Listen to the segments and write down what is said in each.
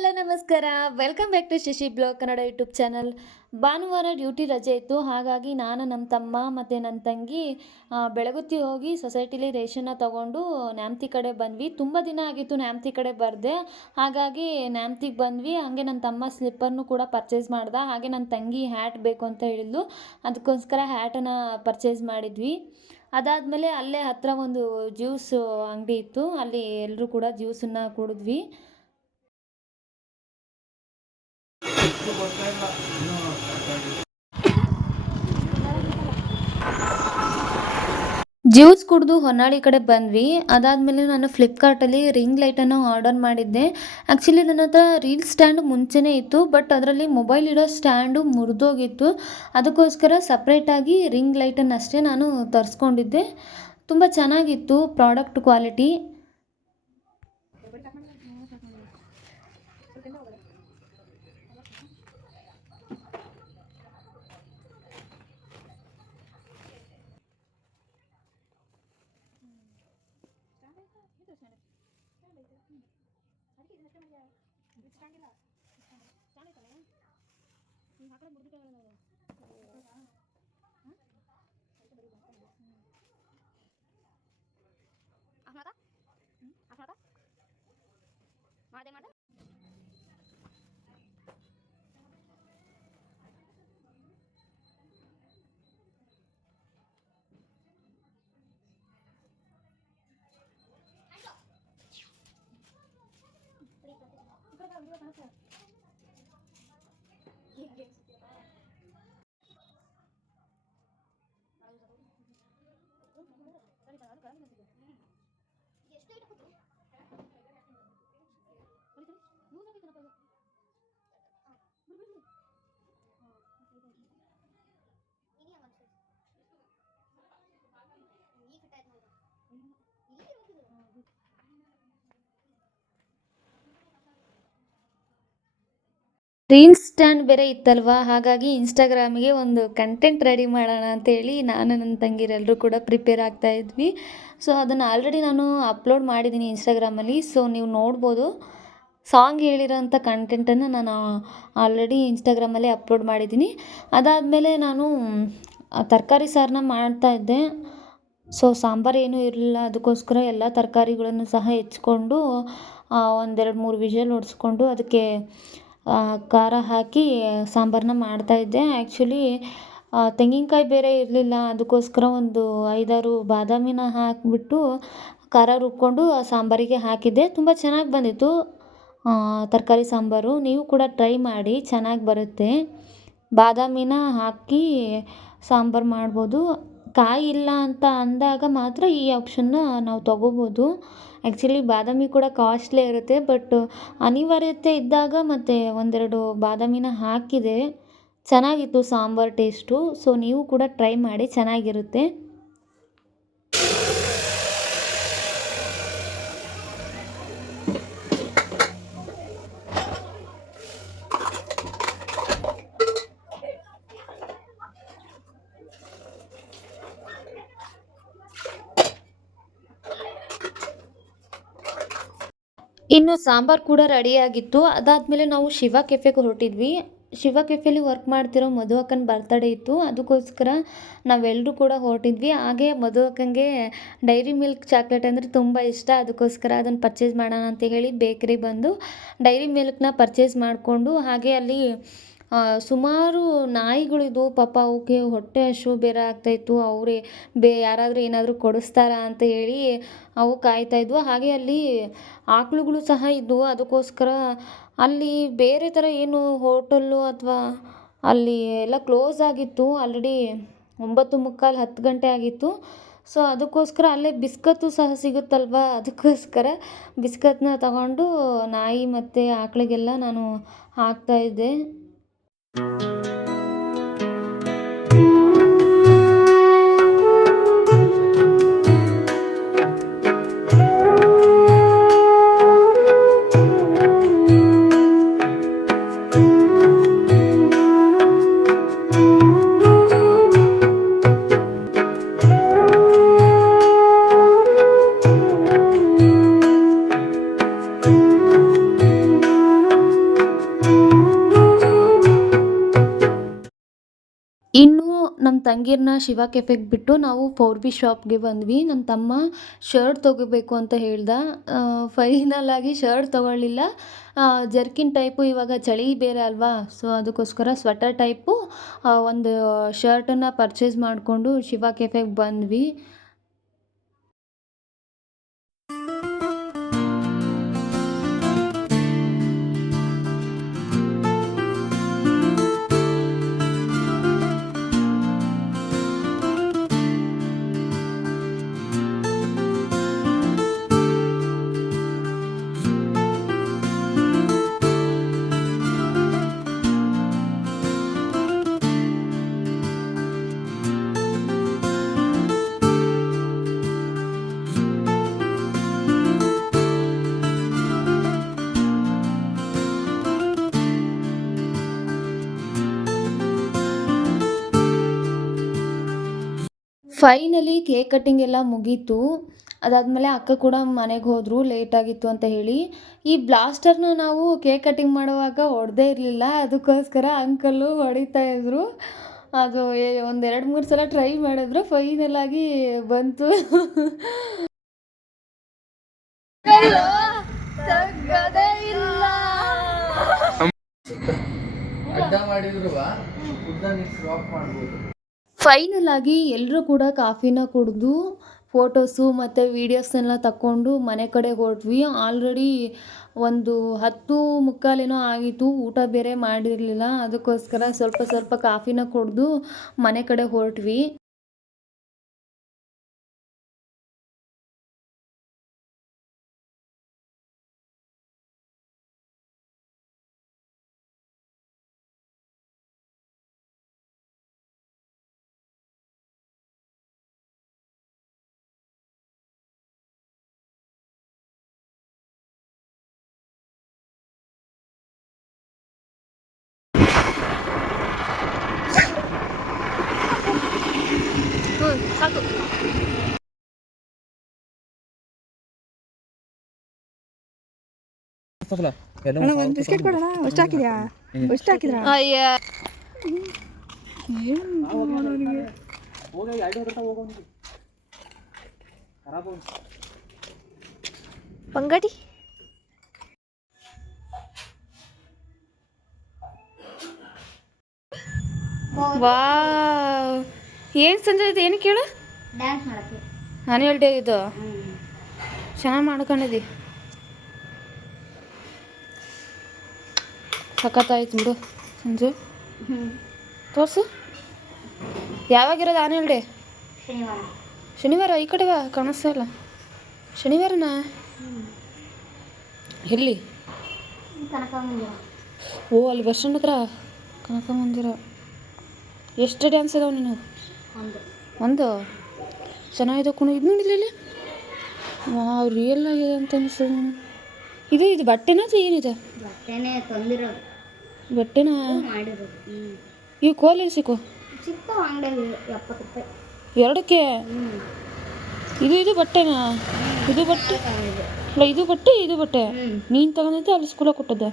Hello ನಮಸ್ಕಾರ. Welcome back to Shashi blog Kannada YouTube channel. ಭಾನುವಾರ duty ರಜೆ ಇತ್ತು. ಹಾಗಾಗಿ ನಾನು, ನಮ್ಮ ತಮ್ಮ ಮತ್ತು ನನ್ನ ತಂಗಿ ಬೆಳಗುತ್ತಿ ಹೋಗಿ ಸೊಸೈಟಿಲಿ ರೇಷನ್ನ ತೊಗೊಂಡು ನ್ಯಾಮ್ತಿ ಕಡೆ ಬಂದ್ವಿ. ತುಂಬ ದಿನ ಆಗಿತ್ತು ನ್ಯಾಮ್ತಿ ಕಡೆ ಬರದೆ. ಹಾಗಾಗಿ ನ್ಯಾಮ್ತಿಗೆ ಬಂದ್ವಿ. ಹಾಗೆ ನನ್ನ ತಮ್ಮ ಸ್ಲಿಪ್ಪರ್ನು ಕೂಡ ಪರ್ಚೇಸ್ ಮಾಡ್ದ. ಹಾಗೆ ನನ್ನ ತಂಗಿ ಹ್ಯಾಟ್ ಬೇಕು ಅಂತ ಹೇಳಿದ್ಲು. ಅದಕ್ಕೋಸ್ಕರ ಹ್ಯಾಟನ್ನು ಪರ್ಚೇಸ್ ಮಾಡಿದ್ವಿ. ಅದಾದಮೇಲೆ ಅಲ್ಲೇ ಹತ್ತಿರ ಒಂದು ಜ್ಯೂಸ್ ಅಂಗಡಿ ಇತ್ತು. ಅಲ್ಲಿ ಎಲ್ಲರೂ ಕೂಡ ಜ್ಯೂಸನ್ನು ಕುಡಿದ್ವಿ. ಜ್ಯೂಸ್ ಕುಡಿದು ಹೊನ್ನಾಳಿ ಕಡೆ ಬಂದ್ವಿ. ಅದಾದಮೇಲೆ ನಾನು ಫ್ಲಿಪ್ಕಾರ್ಟಲ್ಲಿ ರಿಂಗ್ ಲೈಟನ್ನು ಆರ್ಡರ್ ಮಾಡಿದ್ದೆ. ಆ್ಯಕ್ಚುಲಿ ನನ್ನ ಹತ್ರ ರೀಲ್ ಸ್ಟ್ಯಾಂಡು ಮುಂಚೆನೇ ಇತ್ತು, ಬಟ್ ಅದರಲ್ಲಿ ಮೊಬೈಲ್ ಇಡೋ ಸ್ಟ್ಯಾಂಡು ಮುರಿದೋಗಿತ್ತು. ಅದಕ್ಕೋಸ್ಕರ ಸಪ್ರೇಟಾಗಿ ರಿಂಗ್ ಲೈಟನ್ನಷ್ಟೇ ನಾನು ತರಿಸ್ಕೊಂಡಿದ್ದೆ. ತುಂಬ ಚೆನ್ನಾಗಿತ್ತು ಪ್ರಾಡಕ್ಟ್ ಕ್ವಾಲಿಟಿ. ರೀಲ್ಸ್ ಸ್ಟ್ಯಾಂಡ್ ಬೇರೆ ಇತ್ತಲ್ವ, ಹಾಗಾಗಿ ಇನ್ಸ್ಟಾಗ್ರಾಮಿಗೆ ಒಂದು ಕಂಟೆಂಟ್ ರೆಡಿ ಮಾಡೋಣ ಅಂತೇಳಿ ನಾನು ನನ್ನ ತಂಗಿರೆಲ್ಲರೂ ಕೂಡ ಪ್ರಿಪೇರ್ ಆಗ್ತಾ ಇದ್ವಿ. ಸೊ ಅದನ್ನು ಆಲ್ರೆಡಿ ನಾನು ಅಪ್ಲೋಡ್ ಮಾಡಿದ್ದೀನಿ ಇನ್ಸ್ಟಾಗ್ರಾಮಲ್ಲಿ. ಸೊ ನೀವು ನೋಡ್ಬೋದು. ಸಾಂಗ್ ಹೇಳಿರೋಂಥ ಕಂಟೆಂಟನ್ನು ನಾನು ಆಲ್ರೆಡಿ ಇನ್ಸ್ಟಾಗ್ರಾಮಲ್ಲಿ ಅಪ್ಲೋಡ್ ಮಾಡಿದ್ದೀನಿ. ಅದಾದಮೇಲೆ ನಾನು ತರಕಾರಿ ಸಾರನ್ನ ಮಾಡ್ತಾಯಿದ್ದೆ. ಸೊ ಸಾಂಬಾರು ಏನೂ ಇರಲಿಲ್ಲ. ಅದಕ್ಕೋಸ್ಕರ ಎಲ್ಲ ತರಕಾರಿಗಳನ್ನು ಸಹ ಹೆಚ್ಕೊಂಡು ಒಂದೆರಡು ಮೂರು ವಿಷಲ್ ಹೊಡೆಸ್ಕೊಂಡು ಅದಕ್ಕೆ ಖಾರ ಹಾಕಿ ಸಾಂಬಾರನ್ನ ಮಾಡ್ತಾಯಿದ್ದೆ. ಆ್ಯಕ್ಚುಲಿ ತೆಂಗಿನಕಾಯಿ ಬೇರೆ ಇರಲಿಲ್ಲ. ಅದಕ್ಕೋಸ್ಕರ ಒಂದು 5-6 ಬಾದಾಮಿನ ಹಾಕಿಬಿಟ್ಟು ಖಾರ ರುಬ್ಕೊಂಡು ಆ ಸಾಂಬಾರಿಗೆ ಹಾಕಿದ್ದೆ. ತುಂಬ ಚೆನ್ನಾಗಿ ಬಂದಿತ್ತು ತರಕಾರಿ ಸಾಂಬಾರು. ನೀವು ಕೂಡ ಟ್ರೈ ಮಾಡಿ, ಚೆನ್ನಾಗಿ ಬರುತ್ತೆ. ಬಾದಾಮಿನ ಹಾಕಿ ಸಾಂಬಾರು ಮಾಡ್ಬೋದು. ಕಾಯಿ ಇಲ್ಲ ಅಂತ ಅಂದಾಗ ಮಾತ್ರ ಈ ಆಪ್ಷನ್ನ ನಾವು ತೊಗೋಬೋದು. ಆ್ಯಕ್ಚುಲಿ ಬಾದಾಮಿ ಕೂಡ ಕಾಸ್ಟ್ಲಿ ಇರುತ್ತೆ, ಬಟ್ ಅನಿವಾರ್ಯತೆ ಇದ್ದಾಗ ಮತ್ತು ಒಂದೆರಡು ಬಾದಾಮಿನ ಹಾಕಿದೆ. ಚೆನ್ನಾಗಿತ್ತು ಸಾಂಬಾರು ಟೇಸ್ಟು. ಸೊ ನೀವು ಕೂಡ ಟ್ರೈ ಮಾಡಿ, ಚೆನ್ನಾಗಿರುತ್ತೆ. ಇನ್ನು ಸಾಂಬಾರು ಕೂಡ ರೆಡಿಯಾಗಿತ್ತು. ಅದಾದಮೇಲೆ ನಾವು ಶಿವ ಕೆಫೆಗೆ ಹೊರಟಿದ್ವಿ. ಶಿವ ಕೆಫೆಲಿ ವರ್ಕ್ ಮಾಡ್ತಿರೋ ಮಧು ಅಕ್ಕನ ಬರ್ತಡೇ ಇತ್ತು. ಅದಕ್ಕೋಸ್ಕರ ನಾವೆಲ್ಲರೂ ಕೂಡ ಹೊರಟಿದ್ವಿ. ಹಾಗೆ ಮಧು ಅಕ್ಕನಿಗೆ ಡೈರಿ ಮಿಲ್ಕ್ ಚಾಕ್ಲೇಟ್ ಅಂದರೆ ತುಂಬ ಇಷ್ಟ. ಅದಕ್ಕೋಸ್ಕರ ಅದನ್ನು ಪರ್ಚೇಸ್ ಮಾಡೋಣ ಅಂತ ಹೇಳಿ ಬೇಕ್ರಿಗೆ ಬಂದು ಡೈರಿ ಮಿಲ್ಕ್ನ ಪರ್ಚೇಸ್ ಮಾಡಿಕೊಂಡು, ಹಾಗೆ ಅಲ್ಲಿ ಸುಮಾರು ನಾಯಿಗಳಿದ್ವು. ಪಾಪ ಅವಕ್ಕೆ ಹೊಟ್ಟೆ ಹಸಿವು ಬೇರೆ ಆಗ್ತಾಯಿತ್ತು. ಅವರೇ ಯಾರಾದರೂ ಏನಾದರೂ ಕೊಡಿಸ್ತಾರಾ ಅಂತ ಹೇಳಿ ಅವು ಕಾಯ್ತಾಯಿದ್ವು. ಹಾಗೆ ಅಲ್ಲಿ ಆಕಳುಗಳು ಸಹ ಇದ್ದವು. ಅದಕ್ಕೋಸ್ಕರ ಅಲ್ಲಿ ಬೇರೆ ಥರ ಏನು ಹೋಟೆಲ್ಲು ಅಥವಾ ಅಲ್ಲಿ ಎಲ್ಲ ಕ್ಲೋಸ್ ಆಗಿತ್ತು. ಆಲ್ರೆಡಿ 9:45, 10 ಗಂಟೆ ಆಗಿತ್ತು. ಸೊ ಅದಕ್ಕೋಸ್ಕರ ಅಲ್ಲೇ ಬಿಸ್ಕತ್ತು ಸಹ ಸಿಗುತ್ತಲ್ವ, ಅದಕ್ಕೋಸ್ಕರ ಬಿಸ್ಕತ್ತನ್ನ ತಗೊಂಡು ನಾಯಿ ಮತ್ತು ಆಕಳಿಗೆಲ್ಲ ನಾನು ಹಾಕ್ತಾಯಿದ್ದೆ. ನಮ್ಮ ತಂಗೀರನ್ನ ಶಿವ ಕೆಫೆಗೆ ಬಿಟ್ಟು ನಾವು ಫೋರ್ಬಿ ಶಾಪ್ಗೆ ಬಂದ್ವಿ. ನನ್ನ ತಮ್ಮ ಶರ್ಟ್ ತೊಗೋಬೇಕು ಅಂತ ಹೇಳ್ದ. ಫೈನಲ್ ಆಗಿ ಶರ್ಟ್ ತೊಗೊಳ್ಳಿಲ್ಲ. ಜರ್ಕಿನ್ ಟೈಪು, ಇವಾಗ ಚಳಿ ಬೇರೆ ಅಲ್ವಾ, ಸೊ ಅದಕ್ಕೋಸ್ಕರ ಸ್ವೆಟರ್ ಟೈಪು ಒಂದು ಶರ್ಟನ್ನು ಪರ್ಚೇಸ್ ಮಾಡಿಕೊಂಡು ಶಿವ ಕೆಫೆಗೆ ಬಂದ್ವಿ. ಫೈನಲಿ ಕೇಕ್ ಕಟ್ಟಿಂಗ್ ಎಲ್ಲ ಮುಗೀತು. ಅದಾದಮೇಲೆ ಅಕ್ಕ ಕೂಡ ಮನೆಗೆ ಹೋದರು, ಲೇಟಾಗಿತ್ತು ಅಂತ ಹೇಳಿ. ಈ ಬ್ಲಾಸ್ಟರ್ನ ನಾವು ಕೇಕ್ ಕಟ್ಟಿಂಗ್ ಮಾಡುವಾಗ ಹೊಡೆದೇ ಇರಲಿಲ್ಲ, ಅದಕ್ಕೋಸ್ಕರ ಅಂಕಲ್ಲು ಹೊಡಿತಾ ಇದ್ರು. ಅದು ಒಂದು 2-3 ಸಲ ಟ್ರೈ ಮಾಡಿದ್ರು, ಫೈನಲ್ ಆಗಿ ಬಂತು. ಫೈನಲ್ ಆಗಿ ಎಲ್ಲರೂ ಕೂಡ ಕಾಫಿನ ಕುಡಿದು ಫೋಟೋಸು ಮತ್ತು ವೀಡಿಯೋಸನ್ನೆಲ್ಲ ತಕ್ಕೊಂಡು ಮನೆ ಕಡೆ ಹೊರಟ್ವಿ. ಆಲ್ರೆಡಿ ಒಂದು 10:45 ಆಗಿತ್ತು, ಊಟ ಬೇರೆ ಮಾಡಿರಲಿಲ್ಲ, ಅದಕ್ಕೋಸ್ಕರ ಸ್ವಲ್ಪ ಸ್ವಲ್ಪ ಕಾಫಿನ ಕುಡಿದು ಮನೆ ಕಡೆ ಹೊರಟ್ವಿ. ಸಾಕು. ಒಂದು ಬಿಸ್ಕೆಟ್ ಕೊಡೋಣ. ಎಷ್ಟು ಹಾಕಿದ್ಯಾ? ಎಷ್ಟು ಹಾಕಿದ್ರಾ? ಪಂಗಡಿ ವಾವ್, ಏನು ಸಂಜೆ ಇದು? ಏನು ಕೇಳು, ಆನ್ಯುವಲ್ ಡೇ ಇದು ಚೆನ್ನಾಗಿ ಮಾಡ್ಕೊಂಡಿದ್ದಿ, ಸಖತ್ತಾಯ್ತು ಬಿಡು ಸಂಜು. ತೋರಿಸು, ಯಾವಾಗಿರೋದು ಆನ್ಯುವಲ್ ಡೇ? ಶನಿವಾರ. ಈ ಕಡೆ ಬಾ, ಕಾಣಿಸ್ತಾ ಇಲ್ಲ. ಶನಿವಾರನಾ? ಎಲ್ಲಿ? ಓ, ಅಲ್ಲಿ ಬಸ್ ಸ್ಟ್ಯಾಂಡ್ ಹತ್ರ ಕನಕ ಮಂದಿರ. ಎಷ್ಟು ಡ್ಯಾನ್ಸ್ ಇದಾವೆ ನೀನು? ಒಂದು ಚೆನ್ನಾಗಿದೆ ಕಣು. ಇದು ನೋಡಿಲ್ಲ ಇಲ್ಲಿ, ವಾವ್, ರಿಯಲ್ ಆಗಿದೆ ಅಂತ ಅನಿಸ್ತದೆ. ಇದು ಬಟ್ಟೆನಾ ಅಥವಾ ಏನಿದೆ? ಬಟ್ಟೆನಾ? ಇವು ಕೋಲಿ ಸಿಕ್ಕು ಎರಡಕ್ಕೆ. ಇದು ಬಟ್ಟೆನಾ? ಇದು ಬಟ್ಟೆ ಅಲ್ಲ, ಇದು ಬಟ್ಟೆ, ಇದು ಬಟ್ಟೆ ನೀನು ತಗೊಂಡಿದ್ದೆ, ಅಲ್ಲಿ ಸ್ಕೂಲಾಗ ಕೊಟ್ಟದ್ದೆ.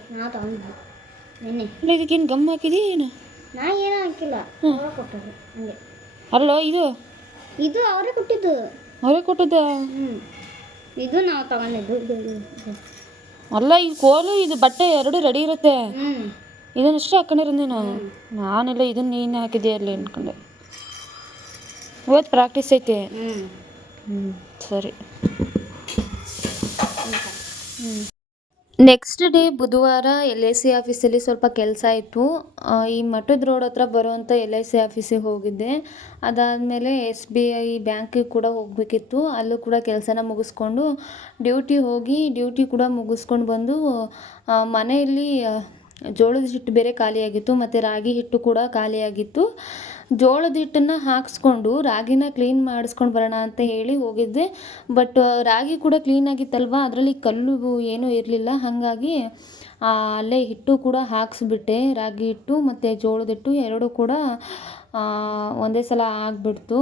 ಇಲ್ಲ, ಇದಕ್ಕೇನು ಗಮ್ ಹಾಕಿದಿ ಏನು? ಅಲ್ಲೋ, ಇದು ಅವರೇ ಕೊಟ್ಟಿದ್ದು. ಅವರೇ ಕೊಟ್ಟದ್ದ? ಇದು ನಾವು ತಗೊಂಡಿದ್ದು. ಅಲ್ಲ, ಇದು ಕೋಲು, ಇದು ಬಟ್ಟೆ ಎರಡು ರೆಡಿ ಇರುತ್ತೆ. ಇದನ್ನಷ್ಟೇ ಹಾಕೊಂಡಿರೋದು ನೀನು. ನಾನೆಲ್ಲ ಇದನ್ನ ನೀನು ಹಾಕಿದ್ದೆ ಅಲ್ಲಿ ಅನ್ಕೊಂಡೆ. ಇವತ್ತು ಪ್ರಾಕ್ಟೀಸ್ ಐತೆ. ಸರಿ. ನೆಕ್ಸ್ಟ್ ಡೇ ಬುಧವಾರ LIC ಆಫೀಸಲ್ಲಿ ಸ್ವಲ್ಪ ಕೆಲಸ ಇತ್ತು. ಈ ಮಠದ ರೋಡ್ ಹತ್ರ ಬರುವಂಥ LIC ಆಫೀಸಿಗೆ ಹೋಗಿದ್ದೆ. ಅದಾದಮೇಲೆ SBI ಬ್ಯಾಂಕಿಗೆ ಕೂಡ ಹೋಗಬೇಕಿತ್ತು. ಅಲ್ಲೂ ಕೂಡ ಕೆಲಸನ ಮುಗಿಸ್ಕೊಂಡು ಡ್ಯೂಟಿ ಕೂಡ ಮುಗಿಸ್ಕೊಂಡು ಬಂದು ಮನೆಯಲ್ಲಿ ಜೋಳದ ಹಿಟ್ಟು ಬೇರೆ ಖಾಲಿಯಾಗಿತ್ತು ಮತ್ತು ರಾಗಿ ಹಿಟ್ಟು ಕೂಡ ಖಾಲಿಯಾಗಿತ್ತು. ಜೋಳದ ಹಿಟ್ಟನ್ನು ಹಾಕಿಸ್ಕೊಂಡು ರಾಗಿನ ಕ್ಲೀನ್ ಮಾಡಿಸ್ಕೊಂಡು ಬರೋಣ ಅಂತ ಹೇಳಿ ಹೋಗಿದ್ದೆ. ಬಟ್ ರಾಗಿ ಕೂಡ ಕ್ಲೀನಾಗಿತ್ತಲ್ವ, ಅದರಲ್ಲಿ ಕಲ್ಲು ಏನೂ ಇರಲಿಲ್ಲ. ಹಾಗಾಗಿ ಅಲ್ಲೇ ಹಿಟ್ಟು ಕೂಡ ಹಾಕಿಸ್ಬಿಟ್ಟೆ. ರಾಗಿ ಹಿಟ್ಟು ಮತ್ತು ಜೋಳದ ಹಿಟ್ಟು ಎರಡೂ ಕೂಡ ಒಂದೇ ಸಲ ಆಗಿಬಿಡ್ತು.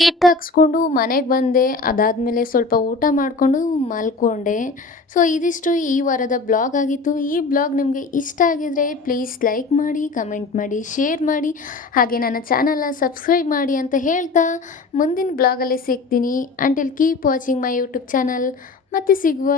ಹಿಟ್ಟು ಹಾಕ್ಸ್ಕೊಂಡು ಮನೆಗೆ ಬಂದೆ. ಅದಾದಮೇಲೆ ಸ್ವಲ್ಪ ಊಟ ಮಾಡಿಕೊಂಡು ಮಲ್ಕೊಂಡೆ. ಸೊ ಇದಿಷ್ಟು ಈ ವಾರದ ಬ್ಲಾಗ್ ಆಗಿತ್ತು. ಈ ಬ್ಲಾಗ್ ನಿಮಗೆ ಇಷ್ಟ ಆಗಿದ್ರೆ ಪ್ಲೀಸ್ ಲೈಕ್ ಮಾಡಿ, ಕಮೆಂಟ್ ಮಾಡಿ, ಶೇರ್ ಮಾಡಿ, ಹಾಗೆ ನನ್ನ ಚಾನಲ್ನ ಸಬ್ಸ್ಕ್ರೈಬ್ ಮಾಡಿ ಅಂತ ಹೇಳ್ತಾ ಮುಂದಿನ ಬ್ಲಾಗಲ್ಲಿ ಸಿಗ್ತೀನಿ. Until keep watching my YouTube channel. ಮತ್ತೆ ಸಿಗುವ.